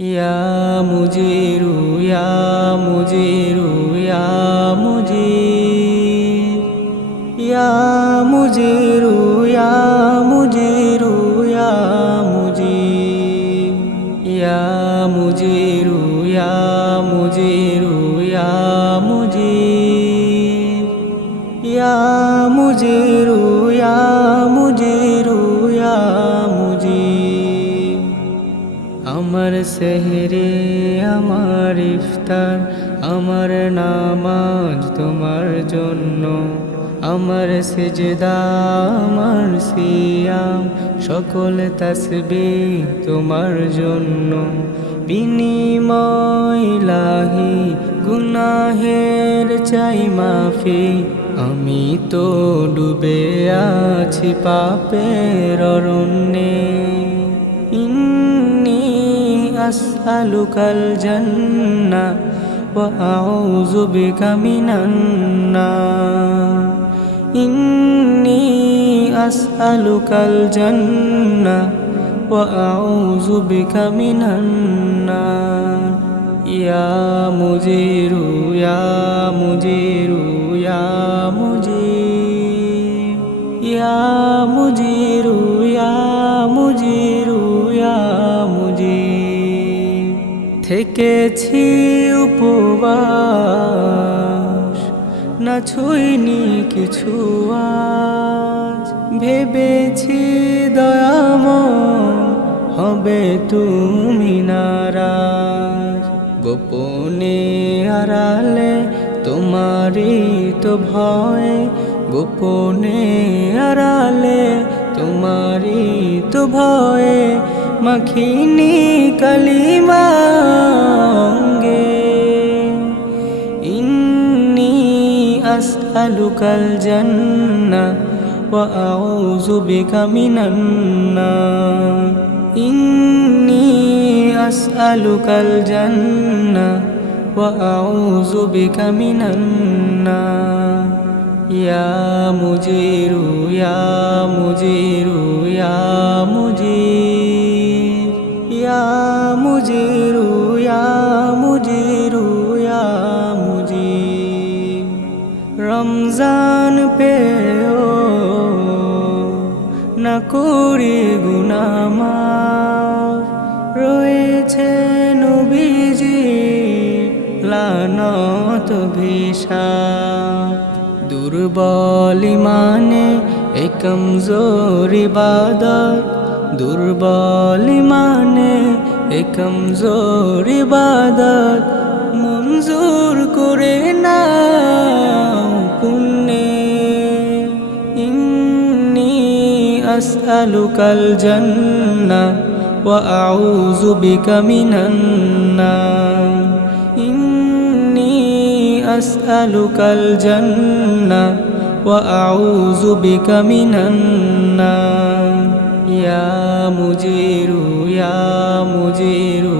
ইয়া মুজিরু ইয়া মুজিরু, ইয়া মুজির। ইয়া মুজিরু ইয়া মুজিরু, ইয়া মুজির। ইয়া মুজিরু ইয়া মুজিরু, ইয়া মুজির। ইয়া মুজিরু ইয়া মুজিরু, ইয়া আমার সেহরি, আমার ইফতার, আমার নামাজ তোমার জন্য। আমার সেজদা, আমার সিয়াম, সকল তসবি তোমার জন্য। বিনিময় লাহি গুনাহের চাই মাফি। আমি তো ডুবে আছি পাপের অরণ্যে। أسألك الجنة وأعوذ بك من النار إني أسألك الجنة وأعوذ بك من النار يا مجير يا مجير يا مجير يا مجير يا থেকেছি উপবাস। না ছুইনি কিছু আজ। ভেবেছি দয়াম হবে তুমি নারাজ। গোপনে আড়ালে তোমারই তো ভয়। গোপনে আড়ালে তোমারই তো ভয়ে। মাখিনি কালিমাঙ্গে أسألك الجنة وأعوذ بك من النار إني أسألك الجنة وأعوذ بك من النار يا مجير يا مجير يا مجير يا مجير রমজান পেও, না করি গুনামার রয়েছে নবীজি লানত ভিসা দুর্বল মানে এ কমজোর ইবাদত। দুর্বল মানে এ কমজোর ইবাদত। মঞ্জুর করে না। أسألك الجنة وأعوذ بك من النار. إني أسألك الجنة وأعوذ بك من النار. يا مجير يا مجير